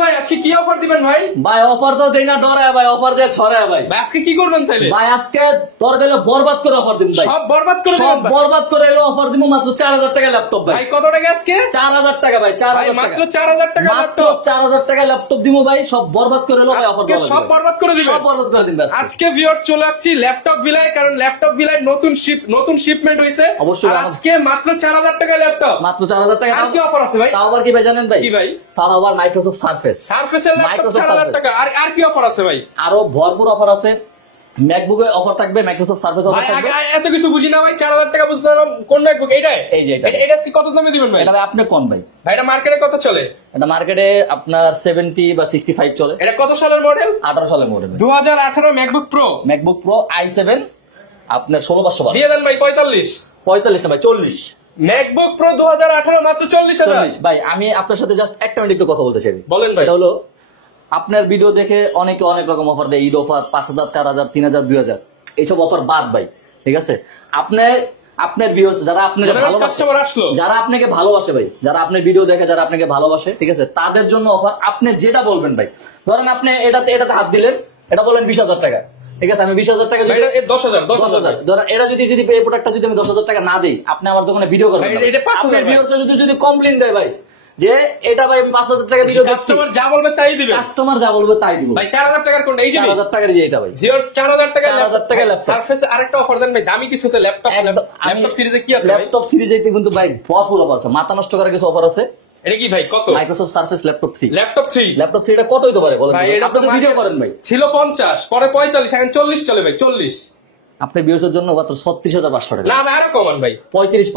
ভাই আজকে কি অফার দিবেন ভাই? ভাই অফার তো দেই না ডরায় ভাই, অফার যে ছড়ায় ভাই। ভাই আজকে কি করবেন তাইলে? ভাই আজকে তোর গেলে বরবাদ করে অফার দিন ভাই, সব বরবাদ করে সব বরবাদ করে এলো অফার দিব মাত্র 4000 টাকা ল্যাপটপ ভাই। ভাই কত টাকা আজকে? 4000 টাকা ভাই, 4000 টাকা মাত্র 4000 টাকা মাত্র 4000 টাকা ল্যাপটপ দিব ভাই, সব বরবাদ করে এলো ভাই অফার। সব বরবাদ করে দিবেন, সব বরবাদ করে দিন ভাই। আজকে ভিউয়ার্স চলে আসছি ল্যাপটপ বিলায়, কারণ ল্যাপটপ বিলায় নতুন শিপমেন্ট হইছে অবশ্যই। আজকে মাত্র 4000 টাকা ল্যাপটপ, মাত্র 4000 টাকা। আর কি অফার আছে ভাই? তাও আবার কি ভাই জানেন ভাই? কি ভাই? তাও আবার মাইক্রোসফট সারফেস এর ল্যাপটপ 4000 টাকা। আর কি অফার আছে ভাই? আরো ভরপুর অফার আছে। ম্যাকবুকে অফার থাকবে, মাইক্রোসফট সারফেস অফার থাকবে। এত কিছু বুঝি না ভাই, 4000 টাকা বুঝতে পারলাম কোন ম্যাকবুক এটাই? এই যে এটা কি কত দামে দিবেন ভাই? এটা ভাই আপনি কোন ভাই? ভাই এটা মার্কেটে কত চলে? এটা মার্কেটে আপনার 70 বা 65 চলে। এটা কত সালের মডেল? 18 সালের model, 2018 MacBook pro. MacBook pro i7 আপনার 16512 দিয়ে দেন ভাই 45 না ভাই 40। ম্যাকবুক প্রো 2018 মাত্র 40000 ভাই। আমি আপনার সাথে জাস্ট একটা মিনিট একটু কথা বলতে চাই। বলেন ভাই। এটা হলো আপনার ভিডিও দেখে অনেকে অনেক রকম অফার দেয়, ঈদ অফার 5000 4000 3000 2000 এইসব অফার বাদ ভাই, ঠিক আছে? আপনার ভিউয়ার্স যারা আপনাকে ভালোবাসে, যারা আপনাকে ভালোবাসে ভাই, যারা আপনার ভিডিও দেখে, যারা আপনাকে ভালোবাসে, ঠিক আছে, তাদের জন্য অফার। আপনি যেটা বলবেন ভাই, ধরেন আপনি এটাতে হাত দিলেন, এটা বলেন 20000 টাকা, ঠিক আছে? আমি 20000 টাকা 10,000 ধরেন এটা যদি এই প্রোডাক্টটা যদি আমি 10,000 টাকা না দিই, আপনি আমার দোকানে ভিডিও করবেন, আপনার ভিউয়ার্স যদি কমপ্লেইন দেয় ভাই যে এটা ভাই 5000 টাকা ভিডিও দেখছি, কাস্টমার যা বলবে তাই দিবে, কাস্টমার যা বলবে তাই দিব ভাই। 4000 টাকার কোনটা? এই যে 4000 টাকার যে এটা ভাই, ভিউয়ার্স 4000 টাকা 4000 টাকা ল্যাপটপ। সারফেস আরেকটা অফার দেন ভাই, দামি কিছুতে ল্যাপটপ সিরিজে কি আছে? ল্যাপটপ সিরিজে কিন্তু ভাই ভরপুর অফার আছে, মাথা নষ্ট করার কিছু অফার আছে। এটা কি ভাই কত? Microsoft surface laptop 3। ল্যাপটপ 3 এটা কত হইতে পারে বলেন ভাই? আপনি তো ভিডিও করেন ভাই। ছিল 50, পরে 45, এখন 40 চলে ভাই, 40। আপনি ভিউয়ার্সের জন্য মাত্র 36500 টাকা। না ভাই আরো কমান ভাই, 35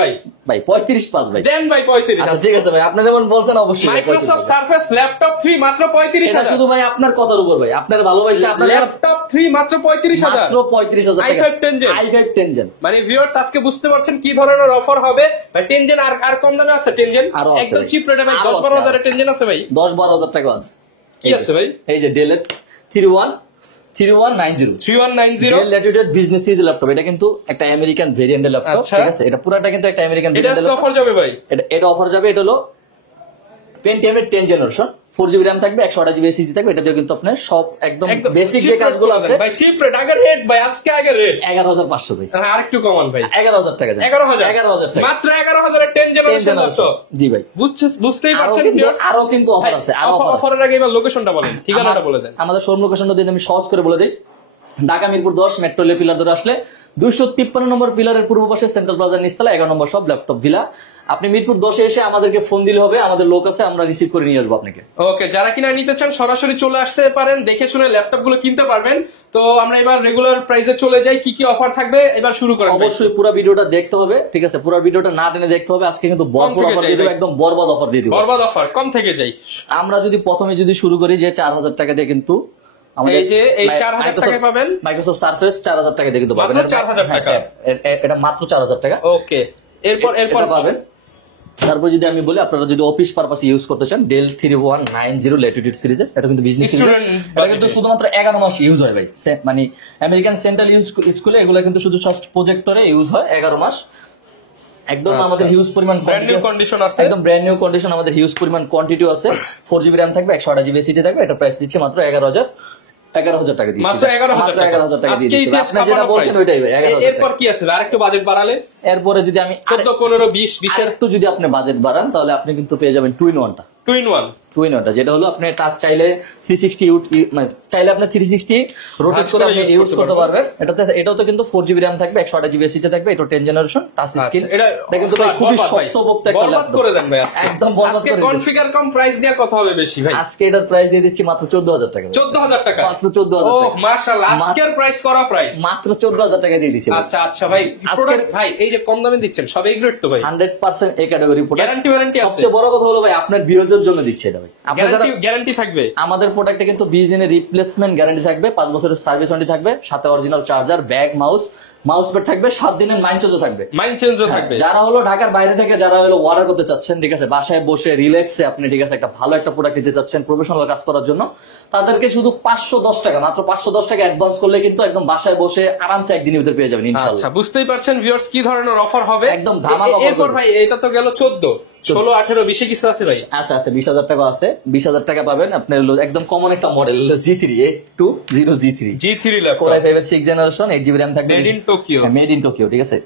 ভাই। ভাই 35 ভাই দেন ভাই 35। আচ্ছা ঠিক আছে ভাই, আপনি যেমন বলছেন অবশ্যই। মাইক্রোসফট সারফেস ল্যাপটপ 3 মাত্র 35000। এটা শুধু ভাই আপনার কথার উপর ভাই, আপনার ভালোবাসা, আপনার ল্যাপটপ 3 মাত্র 35000, মাত্র 35000 টাকা। i5 10 gen. মানে ভিউয়ার্স আজকে বুঝতে পারছেন কি ধরনের অফার হবে ভাই। 10 জেন আর কম দামে আছে 10 জেন, একদম চিপ রেটে ভাই। 10-12 10 জেন আছে ভাই, 10-12 টাকা আছে। কি আছে ভাই? এই যে Dell 3190 Dell Latitude business series laptop. এটা কিন্তু একটা আমেরিকান ভেরিয়েন্টের ল্যাপটপ, ঠিক আছে? এটা পুরাটা কিন্তু একটা আমেরিকান ভেরিয়েন্টের ল্যাপটপ। অফার যাবে ভাই, এটা অফার যাবে। এটা হলো পেন্টিয়ামের 10 জেনারেশন, 4GB RAM থাকবে, 128GB SSD থাকবে। এটা দিয়ে কিন্তু আপনার সব একদম বেসিক যে কাজগুলো আছে ভাই। চিপ রেট আগের রেট ভাই, আজকে আগের রেট 11500 ভাই। আরেকটু কমান ভাই, 11000 টাকা। 11000 টাকা মাত্র। 11000 এর 10 জেনারেশন ল্যাপটপ। জি ভাই বুঝতেই পারছেন। আরো কিন্তু অফার আছে, আরো অফারের আগে এবার লোকেশনটা বলেন, ঠিকানাটা বলে দেন। আমাদের শোরুম লোকেশনটা দিয়ে আমি সহজ করে বলে দেই। ঢাকা মিরপুর 10 মেট্রো লে পিলার ধরে আসলে 253 নম্বর পিলারের পূর্ব পাশে সেন্ট্রাল প্লাজার নিচতলা 11 নম্বর সব ল্যাপটপ ভিলা। আপনি মিরপুর 10 এসে আমাদেরকে ফোন দিলে হবে, আমাদের লোক আছে, আমরা রিসিভ করে নিয়ে আসবো আপনাকে। ওকে, যারা কিনা নিতে চান সরাসরি চলে আসতে পারেন, দেখে শুনে ল্যাপটপ গুলো কিনতে পারবেন। তো আমরা এবার রেগুলার প্রাইসে চলে যাই, কি কি অফার থাকবে এবার শুরু করেন। অবশ্যই পুরো ভিডিওটা দেখতে হবে, ঠিক আছে? পুরো ভিডিওটা না টেনে দেখতে হবে। আজকে কিন্তু বরপুর অফার দিয়ে দেব, একদম বরবাদ অফার দিয়ে দেব। বরবাদ অফার, কম থেকে যাই। আমরা প্রথমে শুরু করি যে 4000 টাকা দিয়ে কিন্তু এই যে এই 4000 টাকা পাবেন মাইক্রোসফট সারফেস 4000 টাকা দিয়ে কিন্তু পাবেন। মাত্র 4000 টাকা। এটা মাত্র 4000 টাকা। ওকে, এরপর পাবেন। তারপর যদি আমি বলি, আপনারা যদি অফিস পারপাসে ইউজ করতে চান, ডেল 3190 ল্যাটিটিউড সিরিজের, এটা কিন্তু বিজনেস সিরিজ। এটা কিন্তু শুধুমাত্র 11 মাস ইউজ হয় ভাই। মানে আমেরিকান সেন্ট্রাল স্কুলে এগুলো কিন্তু শুধু জাস্ট প্রজেক্টরে ইউজ হয় 11 মাস। একদম আমাদের হিউজ পরিমাণ কন্ডিশন আছে, একদম ব্র্যান্ড নিউ কন্ডিশন। আমাদের হিউজ পরিমাণ কোয়ান্টিটি আছে। 4GB RAM থাকবে, 128GB SSD থাকবে। এটা প্রাইস দিচ্ছে মাত্র 11000 টাকা দিচ্ছি। মাত্র 11000 টাকা দিচ্ছি। আপনি যেটা বলছেন ওইটাই ভাই। এরপর কি আছে? আরেকটু বাজেট বাড়ালে, এরপরে যদি আমি 14 15 20 এর একটু যদি আপনি বাজেট বাড়ান, তাহলে আপনি কিন্তু পেয়ে যাবেন 2-in-1টা। 2-in-1টা যেটা হলো আপনি টাচ চাইলে 360 মানে চাইলে আপনি 360 রোটেট করে আপনি ইউজ করতে পারবেন। এটাও তো কিন্তু 4GB RAM থাকবে, 128GB SSD থাকবে। এটা 10 জেনারেশন টাচ স্ক্রিন। এটা কিন্তু ভাই খুবই শক্তপোক্ত একটা ল্যাপটপ করে দেন ভাই। একদম বরবাদ করে দেন। আজকে কনফিগার কম, প্রাইস নিয়ে কথা হবে বেশি ভাই। আজকে এটার প্রাইস দিয়ে দিচ্ছি মাত্র 14000 টাকা। 14000 টাকা মাত্র 14000 টাকা। ও মাশাআল্লাহ, আজকের প্রাইস করা প্রাইস মাত্র 14000 টাকা দিয়ে দিচ্ছি। আচ্ছা ভাই, প্রোডাক্ট ভাই এই যে কম দামে দিচ্ছেন সব এই গ্রেড তো ভাই 100% এই ক্যাটাগরি প্রোডাক্ট। গ্যারান্টি আছে। সবচেয়ে বড় কথা হলো ভাই আপনার ভিউয়ারদের জন্য দিচ্ছে এটা ভাই। গ্যারান্টি থাকবে। আমাদের প্রোডাক্টে কিন্তু 20 দিনের রিপ্লেসমেন্ট গ্যারান্টি থাকবে, 5 বছরের সার্ভিস ওয়ারেন্টি থাকবে, সাথে original charger, bag, mouse pad থাকবে, 7 দিনের মাইন্ড চেঞ্জও থাকবে। যারা হলো ঢাকার বাইরে থেকে যারা হলো অর্ডার করতে চাচ্ছেন, ঠিক আছে, বাসায় বসে রিল্যাক্সে আপনি, ঠিক আছে, একটা ভালো একটা প্রোডাক্ট দিতে চাচ্ছেন প্রফেশনাল কাজ করার জন্য, তাদেরকে শুধু 510 টাকা, মাত্র 510 টাকা অ্যাডভান্স করলে কিন্তু একদম বাসায় বসে আরামসে একদিনের ভিতরে পেয়ে যাবেন ইনশাআল্লাহ। আচ্ছা, বুঝতেই পারছেন ভিউয়ার্স কি ধরনের অফার হবে, একদম ধামাকা অফার। এরপর ভাই এটা তো গেল 14 16, 18, 20 কিছু আছে ভাই? আচ্ছা আচ্ছা 20,000 টাকা আছে, 20,000 টাকা পাবেন আপনার হলো একদম কমন একটা মডেল হলো G3 G3 laptop, Core i5 এর 6 জেনারেশন 8GB RAM থাকবে, made in Tokyo. Made in Tokyo, ঠিক আছে।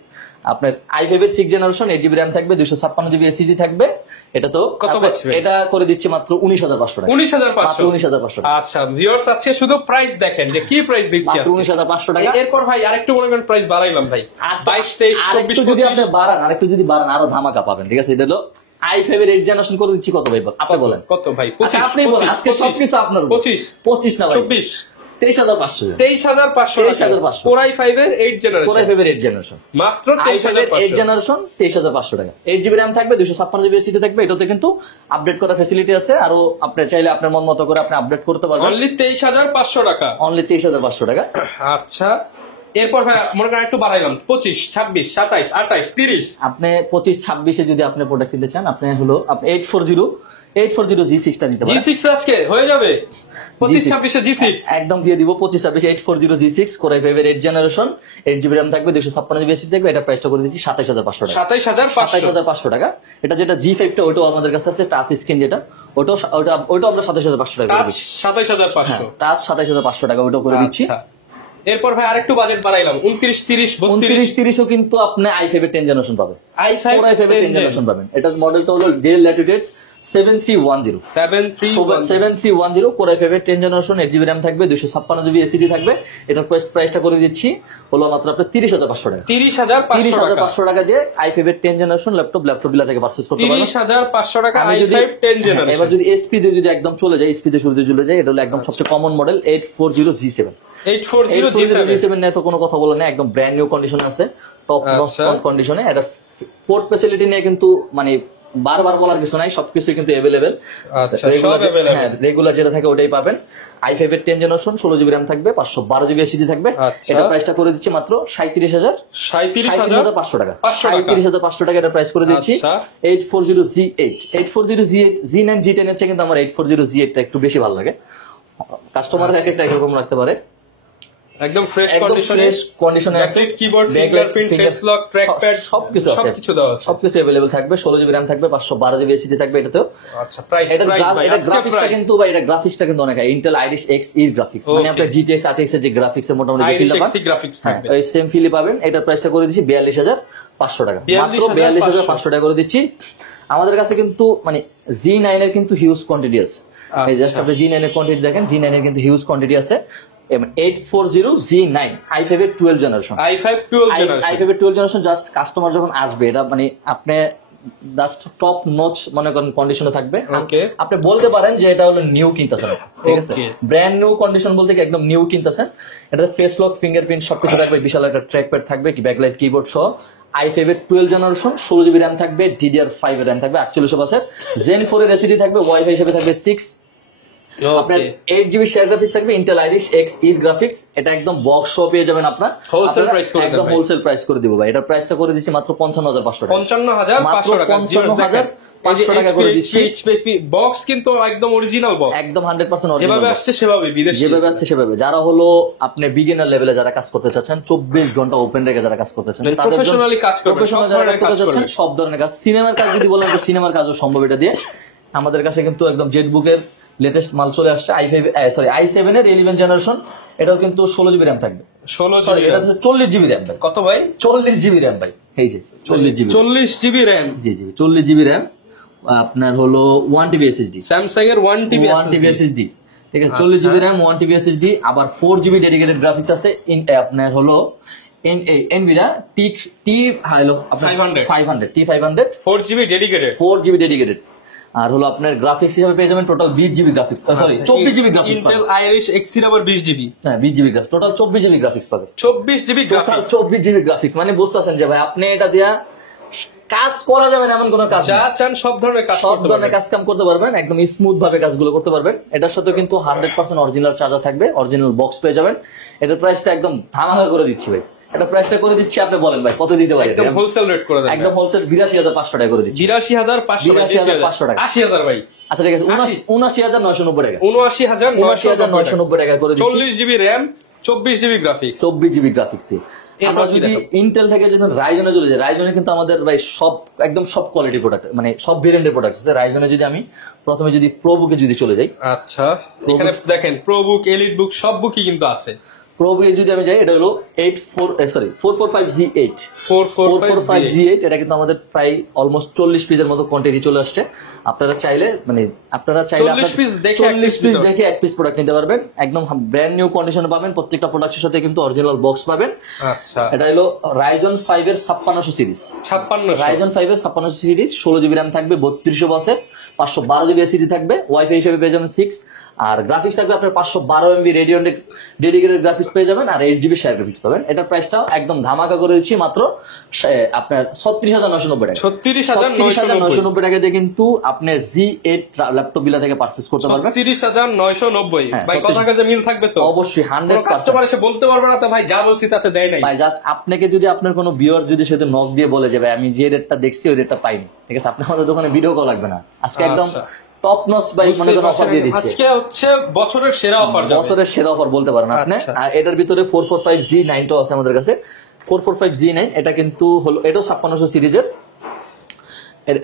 আপনার i5 এর 6 জেনারেশন 8GB RAM থাকবে, 256GB SSD থাকবে। এটা তো কত পাচ্ছি ভাই? এটা করে দিচ্ছি মাত্র 19,500 টাকা। 19,500 মাত্র 19,500 টাকা। আচ্ছা ভিউয়ার্স, আজকে শুধু প্রাইস দেখেন যে কি প্রাইস দিচ্ছি মাত্র 19,500 টাকা। এরপর ভাই আরেকটু মনে করেন প্রাইস বাড়াইলাম ভাই, 22, 23, 24, যদি 25। আপনি বাড়ান, আরেকটু যদি বাড়ান আরো ধামাকা পাবেন, ঠিক আছে। এটা হলো i5 এর 8 জেনারেশন করে দিচ্ছি কত ভাই আপনি বলেন? কত ভাই? আচ্ছা, আপনি বলেন, আজকে সবকিছু আপনার 25 না ভাই, 24, 23,500 23,500 Core i5 এর 8 জেনারেশন, Core i5 এর 8 জেনারেশন মাত্র i5 এর 8 23,500। জেনারেশন 23,500 টাকা। 8GB RAM থাকবে, 256GB SSD থাকবে। এটাতে কিন্তু আপডেট করার ফ্যাসিলিটি আছে, আরো আপনি চাইলে আপনার মন মতো করে আপনি আপডেট করতে পারবেন। অনলি 23,500 টাকা। অনলি 23,500 টাকা। আচ্ছা এরপর ভাই মনে করেন একটু বাড়াইলাম, 25, 26, 27, 28, 30। আপনি 25, 26 যদি আপনি প্রোডাক্ট কিনতে চান, আপনি হলো আপনি 840 G6 টা নিতে পারেন। G6 আজকে হয়ে যাবে 25, 26 G6 একদম দিয়ে দিব 25, 26 840 G6 Core i5 এর 8 জেনারেশন 8GB RAM থাকবে, 256GB SSD থাকবে। এটা প্রাইসটা করে দিচ্ছি 27,500 টাকা। 27,500 টাকা। এটা যেটা G5 টা ওটাও আমাদের কাছে আছে, টাচ স্ক্রিন যেটা, ওটাও আমরা 27,500 টাকা করে দিচ্ছি। 27,500 টাচ 27,500 টাকা ওটাও করে দিচ্ছি। আচ্ছা এরপর ভাই আরেকটু বাজেট বাড়াইলাম, 29, 30, 32। 29-30ও কিন্তু আপনি i5 এর 10 জেনারেশন পাবেন, i5 Core i5 এর 10 জেনারেশন পাবেন। এটার মডেলটা হলো Dell Latitude 7310 7310 Core i5 এর 10 জেনারেশন 8GB RAM থাকবে, 256GB SSD থাকবে। এটার প্রাইসটা করে দিচ্ছি হলো মাত্র আপনার 30,500 টাকা। 30,500 টাকা দিয়ে i5 এর 10 জেনারেশন ল্যাপটপ বিলা থেকে পারচেজ করতে পারবেন। 30,500 টাকা i5 10 জেনারেশন। এবার যদি SP দিয়ে যদি একদম চলে যায়, SP দিয়ে শুরুতে চলে যায়, এটা হলো একদম সবচেয়ে কমন মডেল 840 G7 নিয়ে তো কোনো কথা বলে না, একদম ব্র্যান্ড নিউ কন্ডিশনে আছে, টপ নচ কন্ডিশনে। এটা পোর্ট ফ্যাসিলিটি নিয়ে কিন্তু মানে বারবার বলার কিছু নাই, সবকিছু কিন্তু अवेलेबल। আচ্ছা সব अवेलेबल, হ্যাঁ রেগুলার যেটা থাকে ওটাই পাবেন। i5 এর 10 জেনারেশন 16GB RAM থাকবে, 512GB SSD থাকবে। এটা প্রাইসটা করে দিচ্ছি মাত্র 37,500 টাকা। 37,500 টাকা এটা প্রাইস করে দিচ্ছি। 840 G8 G9 G10 এর চেয়ে কিন্তু আমার 840 G8 টা একটু বেশি ভালো লাগে। কাস্টমারের একটা এরকম রাখতে পারে, একদম ফ্রেশ কন্ডিশনে আছে, keyboard, fingerprint, face lock, trackpad সবকিছু আছে, সবকিছু अवेलेबल থাকবে। 16GB RAM থাকবে, 512GB SSD থাকবে এটাতেও। আচ্ছা প্রাইস এটা গ্রাফিক্সটা কিন্তু ভাই, এটা গ্রাফিক্সটা কিন্তু অনেক Intel Iris Xe গ্রাফিক্স, মানে আপনার GTX RTX এর যে গ্রাফিক্স এর মোটামুটি যে ফিল পাবেন, গ্রাফিক্স থাকবে ওই সেম ফিলই পাবেন। এটা প্রাইসটা করে দিচ্ছি 42,500 টাকা, মাত্র 42,500 টাকা করে দিচ্ছি। আমাদের কাছে কিন্তু মানে G9 এর কিন্তু হিউজ কোয়ান্টিটি আছে। এই জাস্ট আপনি G9 এর কোয়ান্টিটি দেখেন, G9 এর কিন্তু হিউজ কোয়ান্টিটি আছে। 840 G9 i5 এর 12 জেনারেশন, i5 এর 12 জেনারেশন। জাস্ট কাস্টমার যখন আসবে, এটা মানে আপনি জাস্ট টপ নচ মনে করেন কন্ডিশনে থাকবে। আপনি বলতে পারেন যে এটা হলো নিউ কিনতেছেন, ঠিক আছে, ব্র্যান্ড নিউ কন্ডিশন বলতে কি একদম নিউ কিনতেছেন। এটা ফেস লক, ফিঙ্গারপ্রিন্ট সবকিছু থাকবে, বিশাল একটা ট্র্যাকপ্যাড থাকবে, কি ব্যাকলাইট কিবোর্ড সহ। i5 এর 12 জেনারেশন 16GB RAM থাকবে, DDR5 এর RAM থাকবে 48 Zen 4 এর SSD থাকবে, ওয়াইফাই হিসেবে থাকবে 6। আপনার 8GB শেয়ার গ্রাফিক্স থাকবে, Intel Iris Xe গ্রাফিক্স। এটা একদম বক্স শপ পেয়ে যাবেন আপনার, একদম হোলসেল প্রাইস করে দিব ভাই। এটা প্রাইসটা করে দিচ্ছি মাত্র 55,500 টাকা। 55,500 টাকা, 55,500 টাকা করে দিচ্ছি। বক্স কিন্তু একদম অরিজিনাল বক্স, একদম 100% অরিজিনাল, যেভাবে আসছে সেভাবে, বিদেশি যেভাবে আছে সেভাবে। যারা হলো আপনি বিগিনার লেভেলে যারা কাজ করতে চাচ্ছেন, 24 ঘন্টা ওপেন রেখে যারা কাজ করতে চাচ্ছেন, প্রফেশনালি কাজ করবেন, সব ধরনের কাজ, সিনেমার কাজ যদি বলেন সিনেমার কাজও সম্ভব এটা দিয়ে। আমাদের কাছে কিন্তু একদম জেটবুকের লেটেস্ট মাল চলে আসছে, i7 এর 11 জেনারেশন। এটাও কিন্তু 16GB RAM থাকবে, 40GB RAM ভাই। কত ভাই? 40GB RAM ভাই, এই যে 40GB RAM। জি 40GB RAM। আপনার হলো 1TB SSD, স্যামসাং এর 1TB SSD, ঠিক আছে। 40GB RAM 1TB SSD, আবার 4GB ডেডিকেটেড গ্রাফিক্স আছে। আপনার হলো Nvidia T500 4GB ডেডিকেটেড। আর হলো আপনার গ্রাফিক্স হিসেবে পেয়ে যাবেন total 20GB graphics, sorry 24GB graphics. Intel Iris Xe আবার 20GB, হ্যাঁ 20GB graphics, total 24GB graphics পাবে। 24GB গ্রাফিক্স, 24GB গ্রাফিক্স, মানে বুঝতেছেন যে ভাই আপনি এটা দিয়া কাজ করা যাবে না এমন কোনো কাজ, যা চান সব ধরনের কাজ কাম করতে পারবেন, একদম স্মুথ ভাবে কাজগুলো করতে পারবেন। এটার সাথে কিন্তু 100% অরিজিনাল চার্জার থাকবে, অরিজিনাল বক্স পেয়ে যাবেন। এটার প্রাইসটা একদম ধামাকা করে দিচ্ছি ভাই। এটা প্রাইসটা করে দিচ্ছি, আপনি বলেন ভাই কত দিতে পারি? একদম হোলসেল রেট করে দেন, একদম হোলসেল 82,500 টাকা করে দিচ্ছি। 82,500 টাকা, 80,000 ভাই। আচ্ছা ঠিক আছে, 79,990 টাকা, 79,990 টাকা করে দিচ্ছি। 40GB RAM 24 GB graphics, 24 GB graphics দিয়ে। আমরা যদি ইন্টেল থেকে যদি রাইজনে চলে যাই, রাইজনে কিন্তু আমাদের ভাই সব একদম সব কোয়ালিটি প্রোডাক্ট, মানে সব ভেরিয়েন্টের প্রোডাক্ট আছে। রাইজনে যদি আমি প্রথমে যদি প্রোবুকে যদি চলে যাই, আচ্ছা এখানে দেখেন প্রোবুক, এলিট বুক সব বুকই কিন্তু আছে। প্রোবুকে যদি আমি যাই, এটা হলো 445G8 445G8, এটা কিন্তু আমাদের প্রায় অলমোস্ট 40 পিসের মতো কোয়ান্টিটি চলে আসছে। আপনারা চাইলে 40 পিস দেখে এক পিস প্রোডাক্ট নিতে পারবেন, একদম ব্র্যান্ড নিউ কন্ডিশনে পাবেন। প্রত্যেকটা প্রোডাক্টের সাথে কিন্তু অরিজিনাল বক্স পাবেন। আচ্ছা এটা হলো Ryzen 5 এর 5600 সিরিজ, 5600 Ryzen 5 এর 5600 সিরিজ, 16 জিবি RAM থাকবে, 3200 বাসের, 512 জিবি এসএসডি থাকবে, ওয়াইফাই হিসেবে পেয়ে যাবেন 6, আর গ্রাফিক্স থাকবে আপনার 512 MB রেডিয়ন ডেডিকেটেড গ্রাফিক্স পেয়ে যাবেন, আর 8 জিবি শেয়ার গ্রাফিক্স পাবেন। এটার প্রাইসটাও একদম ধামাকা করে দিচ্ছি মাত্র আপনার 36990 টাকা। 36990 টাকা দিয়ে কিন্তু আপনি G8 ল্যাপটপ বিলা থেকে পারচেজ করতে পারবেন। 36990 ভাই, কথা কাজে মিল থাকবে তো অবশ্যই 100%। কাস্টমার এসে বলতে পারবে না তো ভাই যা বলছি তাতে দেয় নাই ভাই। জাস্ট আপনাকে যদি আপনার কোনো ভিউয়ার যদি সেটা নক দিয়ে বলে যে ভাই আমি যে রেটটা দেখছি ওই রেটটা পাইনি, ঠিক আছে, আপনি আমাদের দোকানে ভিডিও কল লাগবে না, আজকে একদম টপ নচ ভাই মনে করেন অফার দিয়ে দিচ্ছি। আজকে হচ্ছে বছরের সেরা অফার, বছরের সেরা অফার বলতে পারেন আপনি। আর এটার ভিতরে 445G9 টাও আছে আমাদের কাছে। 445G9 এটা কিন্তু হলো, এটাও 5600 সিরিজের,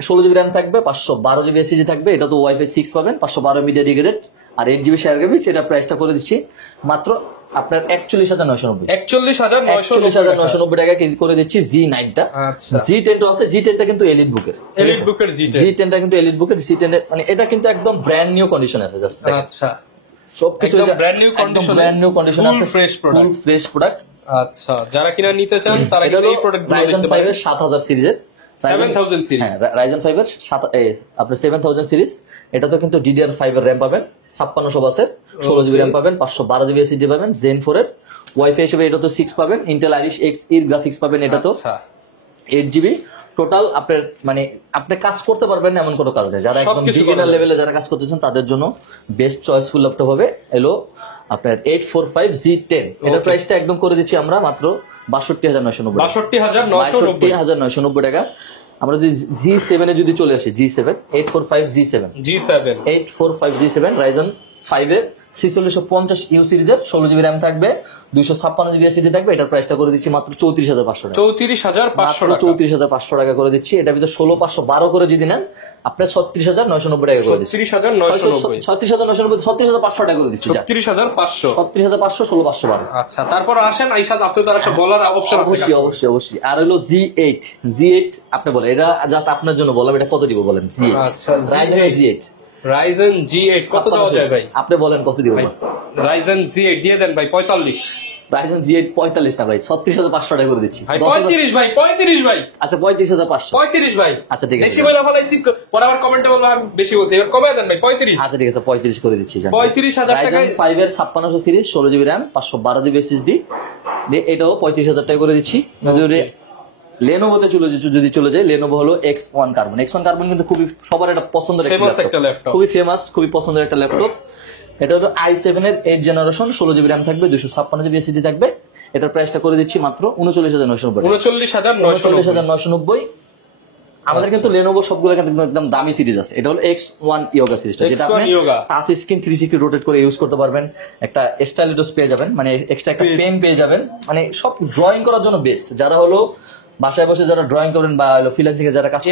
16 জিবি RAM থাকবে, 512 জিবি এসএসডি থাকবে, এটা তো ওয়াইফাই 6 পাবেন, 512 MB ডেডিকেটেড, আর 8 জিবি শেয়ার গ্রাফিক্স। এটা প্রাইসটা করে দিচ্ছি মাত্র আপনার 41990 41990 টাকা করে দিচ্ছি G9 টা। G10 টা আছে, G10 টা কিন্তু এলিট বুকের, G10 টা কিন্তু এলিট বুকের। G10 এর মানে এটা কিন্তু একদম ব্র্যান্ড নিউ কন্ডিশন আছে, জাস্ট আচ্ছা সবকিছু ব্র্যান্ড নিউ কন্ডিশন আছে, ফুল ফ্রেশ প্রোডাক্ট। আচ্ছা যারা কিনা নিতে চান তারা কিন্তু এই প্রোডাক্টগুলো Ryzen 5 এর 7000 সিরিজের, 7000 সিরিজ, হ্যাঁ Ryzen 5 এর আপনার 7000 সিরিজ। এটা তো কিন্তু DDR5 এর RAM পাবেন, 5600 বাসের, 16 জিবি RAM পাবেন, 512 জিবি এসএসডি পাবেন, Zen 4 এর ওয়াইফাই হিসেবে এটা তো 6 পাবেন, Intel Iris Xe এর গ্রাফিক্স পাবেন, এটা তো 8 জিবি টোটাল। আপনার মানে আপনি কাজ করতে পারবেন এমন কোনো কাজ নেই। যারা একদম বিগিনার লেভেলে যারা কাজ করতেছেন তাদের জন্য বেস্ট চয়েসফুল ল্যাপটপ হবে এলো আপনার 845G10। এটা প্রাইসটা একদম করে দিচ্ছি আমরা মাত্র 62990 62990 টাকা। আমরা যদি G7 এ যদি চলে আসি, G7 845G7 Ryzen 5 এর 4650U সিরিজের, 16 জিবি RAM থাকবে, 256 জিবি এসএসডি থাকবে। এটার প্রাইসটা করে দিচ্ছি মাত্র 34500 টাকা। 34500 টাকা করে দিচ্ছি। এটা ভিতরে 16512 করে যদি নেন আপনার 36990 টাকা করে দিচ্ছি। 36500 টাকা করে দিচ্ছি। 36500 16512। আচ্ছা তারপর আসেন আইসাদ, আপনি তো একটা বলার অপশন আছে। অবশ্যই। আর হলো G8 আপনি বলেন, এটা জাস্ট আপনার জন্য বললাম, এটা কত দিব বলেন? G8 আচ্ছা Ryzen G8 কত দেওয়া যায় ভাই? আপনি বলেন কত দিব? Ryzen G8 দিয়ে দেন ভাই 45। Ryzen G8 45 না ভাই, 36500 টাকা করে দিচ্ছি। 35 ভাই। আচ্ছা 35500। 35 ভাই। আচ্ছা ঠিক আছে, বেশি বলে ফলাইছি, পরে আবার কমেন্টে বলবো আমি বেশি বলছি, এবার কমায় দেন ভাই 35। আচ্ছা ঠিক আছে 35 করে দিচ্ছি। 35000 টাকায় Ryzen 5 এর 5600 series, 16 GB RAM, 512 GB SSD, এটাও 35000 টাকা করে দিচ্ছি। লেনোভোতে যদি চলে যায়, লেনোভো হলো X1 কার্বন। X1 কার্বন কিন্তু খুবই সবার একটা পছন্দের একটা ল্যাপটপ, খুবই ফেমাস, খুবই পছন্দের একটা ল্যাপটপ। এটা হলো i7 এর 8 জেনারেশন, 16 জিবি RAM থাকবে, 256 জিবি এসএসডি থাকবে। এটার প্রাইসটা করে দিচ্ছি মাত্র 39990 টাকা। 39990। আমাদের কিন্তু লেনোভো সবগুলো কিন্তু একদম দামি সিরিজ আছে। এটা হলো X1 Yoga সিরিজটা, যেটা আপনি টাচ স্ক্রিন 360 রোটেট করে ইউজ করতে পারবেন। একটা স্টাইলিশ পেয়ে যাবেন, মানে এক্সট্রা একটা পেন পেয়ে যাবেন, মানে সব ড্রয়িং করার জন্য বেস্ট। যারা হলো বাসায় বসে যারা ড্রয়িং করবেন বা ফ্রিল্যান্সিং এ যারা কাজ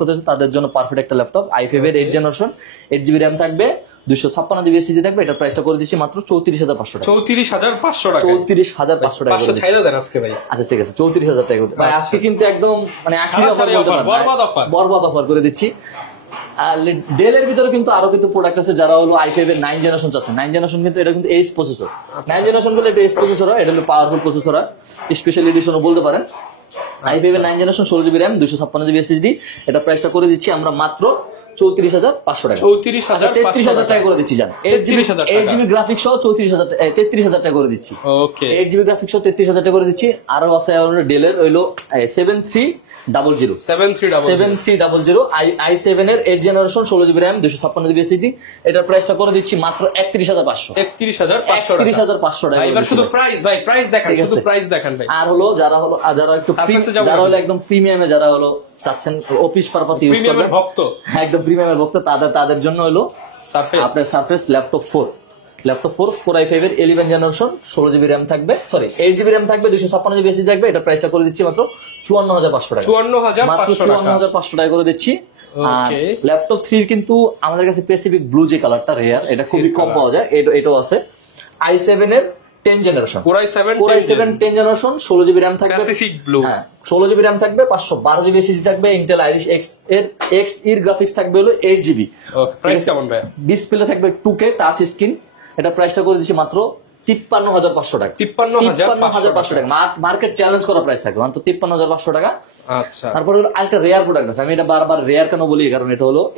করতেছে তাদের জন্য পারফেক্ট একটা ল্যাপটপ। i5 এর 8 জেনারেশন, 8 জিবি RAM থাকবে, 256 জিবি এসএসডি থাকবে। এটার প্রাইসটা করে দিচ্ছি মাত্র 34500 টাকা। 34500 টাকা। 34500 টাকা। 500 ছাইড়া দেন আজকে ভাই। আচ্ছা ঠিক আছে 34000 টাকা ভাই। আজকে কিন্তু একদম মানে আখেরি অফার বলতে পারেন, বরবাদ অফার করে দিচ্ছি। আর ডেলের ভিতরে কিন্তু আরো কিন্তু প্রোডাক্ট আছে, যারা হলো i5 এর 9 জেনারেশন চাচ্ছেন। 9 জেনারেশন কিন্তু এটা কিন্তু এজ প্রসেসর, 9 জেনারেশন বলে এটা এজ প্রসেসর, এটা হলো পাওয়ারফুল প্রসেসর, স্পেশাল এডিশনও বলতে পারেন। i5 এর 9 generation, 16 GB RAM, 256 GB SSD. এটা প্রাইসটা করে দিচ্ছি আমরা মাত্র 34500 টাকা। 33000 টাকা করে দিচ্ছি। জান 8 জিবি গ্রাফিক্স সহ 33000 টাকা করে দিচ্ছি। ওকে 8 জিবি গ্রাফিক্স সহ 33000 টাকা করে দিচ্ছি। আরো আছে ডেলের হইলো 7300 i7 এর 8 generation, 16 GB RAM, 256 GB SSD. এটার প্রাইসটা করে দিচ্ছি মাত্র 31500 টাকা। এবার শুধু প্রাইস ভাই, প্রাইস দেখান, শুধু প্রাইস দেখান ভাই। আর হলো যারা একটু একদম প্রিমিয়ামে যারা হলো চাচ্ছেন অফিস পারপাস ইউজ করবেন, ভক্ত একদম প্রিমিয়ামের ভক্ত, তাদের জন্য হলো আপনার surface laptop 4 laptop 4 Core i5 এর 11 জেনারেশন, 16 জিবি র্যাম থাকবে, সরি 8 জিবি র্যাম থাকবে, 256 জিবি এসএসডি থাকবে। এটা প্রাইসটা করে দিচ্ছি মাত্র 54500 টাকা। 54500 টাকা করে দিচ্ছি। আর ল্যাপটপ 3 কিন্তু আমাদের কাছে প্যাসিফিক ব্লু যে কালারটা রেয়ার, এটা খুবই কম পাওয়া যায়, এটাও আছে। i7 এর 10 generation, Core i7 10 generation, 16 GB RAM থাকবে, প্যাসিফিক ব্লু, হ্যাঁ 16 জিবি র্যাম থাকবে, 512 জিবি এসএসডি থাকবে, ইন্টেল আইরিশ এক্স এর গ্রাফিক্স থাকবে হলো 8 জিবি। ওকে, প্রাইস কেমন ভাই? ডিসপ্লে থাকবে 2K টাচ স্ক্রিন। এটা প্রাইসটা করে দিচ্ছি মাত্র 53500 টাকা। 53500 টাকা মার্কেট চ্যালেঞ্জ করা প্রাইস থাকবে মাত্র 53500 টাকা। আচ্ছা, তারপর আরেকটা রেয়ার প্রোডাক্ট আছে, আমি এটা বারবার রেয়ার কেন বলি কারণ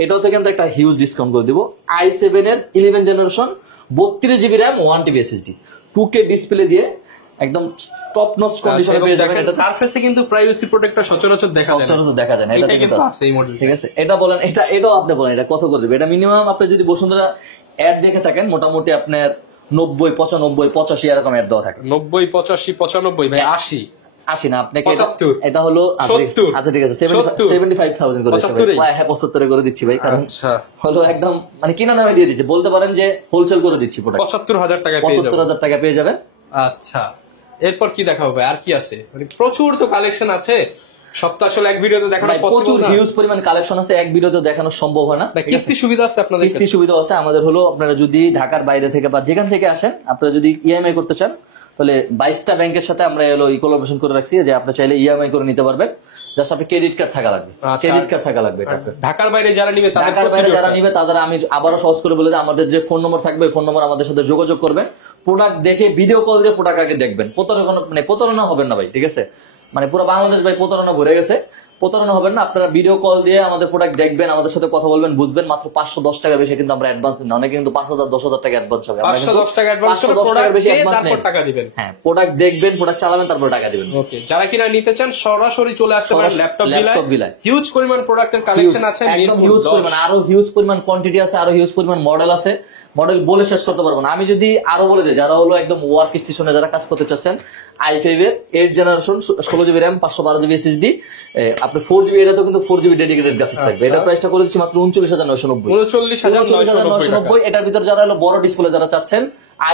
এটাও থেকে কিন্তু একটা হিউজ ডিসকাউন্ট করে দিব। i7 এর 11 generation, 32 GB RAM, 1 TB SSD, 2K display দিয়ে একদম টপ নচ কন্ডিশনে পেয়ে যাবেন। এটা সারফেসে কিন্তু প্রাইভেসি প্রোটেক্টর সচরাচর দেখা যায় না, এটা কিন্তু আছে এই মডেল, ঠিক আছে। এটা বলেন, এটাও আপনি বলেন এটা কত করে দিবে? এটা মিনিমাম আপনি যদি বসুন্ধরা অ্যাড দেখে থাকেন, মোটামুটি আপনার 90, 95, 85 এরকম অ্যাড দেওয়া থাকে। 90, 85, 95 ভাই, 80 না আপনাকে এটা হলো আচ্ছা ঠিক আছে 75000 করে দিচ্ছি ভাই। হ্যাঁ 75 করে দিচ্ছি ভাই, কারণ হলো একদম মানে কিনা দামে দিয়ে দিচ্ছি, বলতে পারেন যে হোলসেল করে দিচ্ছি প্রোডাক্ট। 75000 টাকা, 75000 টাকা পেয়ে যাবেন। আচ্ছা, এরপর কি দেখাবো ভাই? আর কি আছে? মানে প্রচুর তো কালেকশন আছে, সব তো আসলে এক ভিডিওতে দেখানো পসিবল না। প্রচুর হিউজ পরিমাণ কালেকশন আছে, এক ভিডিওতে দেখানো সম্ভব হয় না। কিস্তি সুবিধা আছে আপনাদের? কিস্তি সুবিধা আছে আমাদের। হলো আপনারা যদি ঢাকার বাইরে থেকে বা যেখান থেকে আসেন, আপনারা যদি ইএমআই করতে চান, তাহলে 22টা ব্যাংকের সাথে আমরা এলো কোলাবোরেশন করে রাখছি, যে আপনি চাইলে ইএমআই করে নিতে পারবেন। জাস্ট আপনি ক্রেডিট কার্ড থাকা লাগবে, ক্রেডিট কার্ড থাকা লাগবে। ঢাকার বাইরে যারা নিবে, তাদের আমি আবারও সহজ করে বলে যে আমাদের যে ফোন নম্বর থাকবে, ফোন নম্বর আমাদের সাথে যোগাযোগ করবেন। প্রোডাক্ট দেখে ভিডিও কল দিয়ে প্রোডাক্ট আগে দেখবেন। প্রতারণা হবেন না ভাই, ঠিক আছে? মানে পুরো বাংলাদেশ ভাই প্রতারণা ভরে গেছে, প্রতারণা হবেন না। আপনারা ভিডিও কল দিয়ে আমাদের প্রোডাক্ট দেখবেন, আমাদের সাথে কথা বলবেন, বুঝবেন। মাত্র 510 টাকা বেশি কিন্তু আমরা অ্যাডভান্স দিই না, অনেকে কিন্তু 5000 10,000 টাকা অ্যাডভান্স হবে। 510 টাকা অ্যাডভান্স করে প্রোডাক্ট বেশি অ্যাডভান্স নেই, টাকা দিবেন। হ্যাঁ, প্রোডাক্ট দেখবেন, প্রোডাক্ট চালাবেন, তারপর টাকা দিবেন। ওকে, যারা কিনা নিতে চান সরাসরি চলে আসতে পারেন ল্যাপটপ বিলায়। হিউজ পরিমাণ প্রোডাক্টের কালেকশন আছে, একদম হিউজ পরিমাণ, আরো হিউজ পরিমাণ কোয়ান্টিটি আছে, আরো হিউজ পরিমাণ মডেল আছে। মডেল বলে শেষ করতে পারবো না। আমি যদি আরো বলে দিই, যারা হলো একদম ওয়ার্ক স্টেশনে যারা কাজ করতে চাচ্ছেন, i5 এর 8 generation, 16 GB RAM, 512 GB SSD, আপনি 4 জিবি, এটা তো কিন্তু 4 জিবি ডেডিকেটেড গ্রাফিক্স থাকবে। এটা প্রাইসটা করে দিচ্ছি মাত্র 39990। 39990। এটার ভিতর যারা হলো বড় ডিসপ্লে যারা চাচ্ছেন,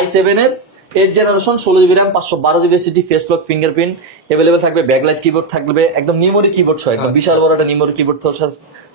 i7 এর 8 generation, 16 GB RAM, 512 GB SSD, face lock fingerprint available থাকবে, ব্যাকলাইট কিবোর্ড থাকবে, একদম নিমোরি কিবোর্ড সহ একদম বিশাল বড় একটা নিমোরি কিবোর্ড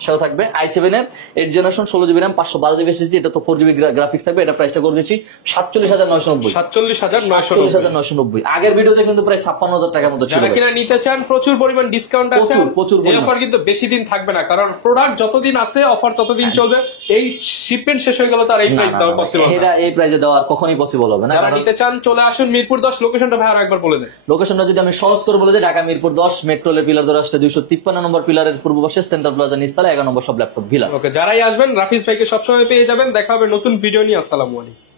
সহ থাকবে। i7 এর 8 generation, 16 GB RAM, 512 GB SSD, এটা তো 4 জিবি গ্রাফিক্স থাকবে। এটা প্রাইসটা করে দিচ্ছি 47990। 47990। আগের ভিডিওতে কিন্তু প্রায় 56000 টাকার মতো ছিল। যারা কিনা নিতে চান প্রচুর পরিমাণ ডিসকাউন্ট আছে, প্রচুর এই অফার কিন্তু বেশি দিন থাকবে না, কারণ প্রোডাক্ট যতদিন আছে অফার ততদিন চলবে। এই শিপমেন্ট শেষ হয়ে গেল, তার এই প্রাইস দেওয়া পসিবল না। এটা এই প্রাইসে দেওয়া কখনোই পসিবল হবে না। যারা নিতে চান চলে আসুন মিরপুর 10। লোকেশনটা ভাই আরেকবার বলে দেন। লোকেশনটা যদি আমি সহজ করে বলে দিই, Dhaka Mirpur 10 metro rail pillar ধরে আসলে 253 নম্বর পিলারের পূর্ব পাশে সেন্ট্রাল প্লাজা নিচতলা 11 নম্বর সব ল্যাপটপ ভিলা। ওকে, যারাই আসবেন রাফিজ ভাইকে সবসময় পেয়ে যাবেন। দেখা হবে নতুন ভিডিও নিয়ে। আসসালামু আলাইকুম।